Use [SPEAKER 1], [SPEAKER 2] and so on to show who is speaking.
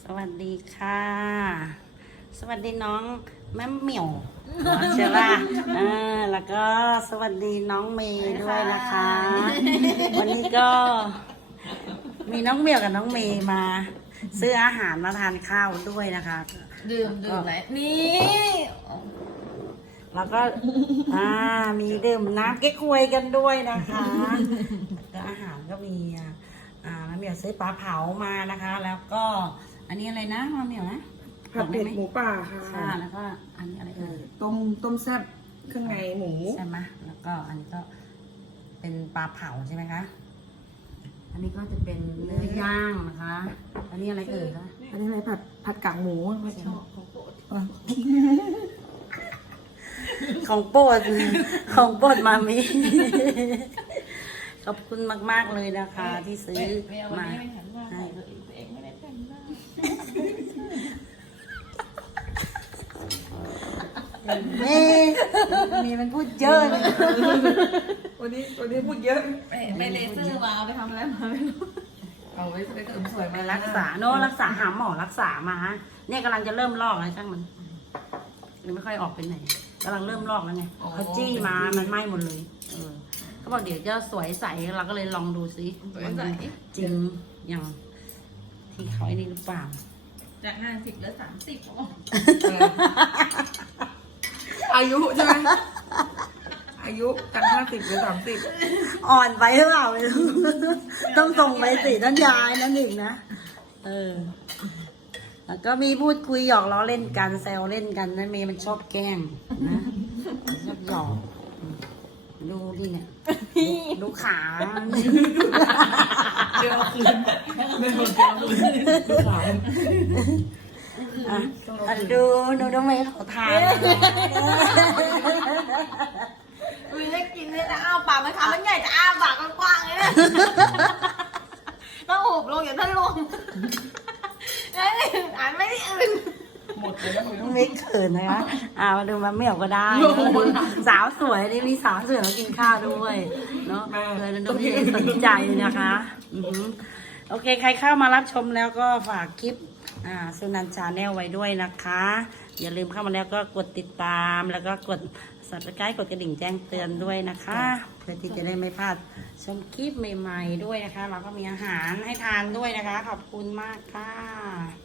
[SPEAKER 1] สวัสดีค่ะ สวัสดีน้องแม่เหมียวใช่ป่ะแล้วก็สวัสดีน้องเมย์ด้วยนะคะ วันนี้ก็มีน้องเหมียวกับน้องเมย์มาซื้ออาหารมาทานข้าวด้วยนะคะ
[SPEAKER 2] ดื่มไหนนี่
[SPEAKER 1] แล้วก็มีดื่มน้ำเก๊กฮวยกันด้วยนะคะก็อาหารก็มีน้ำเหมียวซื้อปลาเผามานะคะ แล้วก็อันนี้อะไรนะน้ำเหมียวนะ
[SPEAKER 3] ผัดเผ็ดหมูป่าค่ะ
[SPEAKER 1] ค่ะแล้วก็อันนี้อะไรเอ่ย
[SPEAKER 3] ต้มแซ่บเครื่องในหมู
[SPEAKER 1] ใช่ไหมแล้วก็อันนี้ก็เป็นปลาเผาใช่ไหมคะอันนี้ก็จะเป็นเนื้อย่างนะคะ อันนี้อะไรเอ่ยคะ
[SPEAKER 3] อันนี้อะไรผัดกากหมู
[SPEAKER 2] ไม่ชอบของโปรด
[SPEAKER 1] ของโปรดของโปรดมามีขอบคุณมากๆเลยนะคะ ที่ซื้อ
[SPEAKER 2] ไม่เอาวัน
[SPEAKER 1] มา
[SPEAKER 2] นี้ไม่หันมา
[SPEAKER 1] ให้
[SPEAKER 2] ตัวเองไม่ได้แต่งหน้า
[SPEAKER 1] มีมันพูดเยอะเลย
[SPEAKER 3] วันนี้พูดเยอะ
[SPEAKER 2] ไปเลเซอร์มาเอาไปทำอะไรมาไม่รู้
[SPEAKER 3] เอาไว้เสริมสวย
[SPEAKER 1] ไป
[SPEAKER 3] มา
[SPEAKER 1] รักษาโน้รักษาหาหมอรักษามาฮะเนี่ยกำลังจะเริ่มลอกแล้วช่างมันยังไม่ค่อยออกไปไหนกำลังเริ่มลอกแล้วไงเขาจี้มามันไหม้หมดเลยเขาบอกเดี๋ยวจะสวยใสเราก็เลยลองดูซิว่ามันจริงอย่างที่เขาไอ้นี่หรือเปล่า
[SPEAKER 2] จาก50เหลือ30อ๋อ
[SPEAKER 3] อายุใช่ไหมอายุจาก50 หรือ
[SPEAKER 1] อ่อนไปหรือเปล่าไม่รู้ต้องส่งไปสิท่านยายนั่นอีกนะแล้วก็มีพูดคุยหยอกล้อเล่นกันแซวเล่นกันนะเมย์มันชอบแกล้งนะชอบหยอกดูดิเนี่ยดูขา
[SPEAKER 3] 30เดือนคืน
[SPEAKER 1] ดูน้องเมย์ขอทาน
[SPEAKER 2] มีได้กินเนี่ยจะอ้าปากไหมคะมันใหญ่จะอ้าปากกว้างๆเลยนะต้องหุบลงอย่าท่านลงอ่านไม่ได้อื่น
[SPEAKER 3] หมดเลยนะ
[SPEAKER 1] น้องเมย์เขินนะคะมาดูมาเหมี่ยวก็ได้สาวสวยนี่มีสาวสวยมากินข้าวด้วยเนาะน้องเมย์สนใจนะคะโอเคใครเข้ามารับชมแล้วก็ฝากคลิปสุนันชาแนลไว้ด้วยนะคะ อย่าลืมเข้ามาแล้วก็กดติดตามแล้วก็กด Subscribe กดกระดิ่งแจ้งเตือนด้วยนะคะเพื่อที่จะได้ไม่พลาดชมคลิปใหม่ๆด้วยนะคะ เราก็มีอาหารให้ทานด้วยนะคะ ขอบคุณมากค่ะ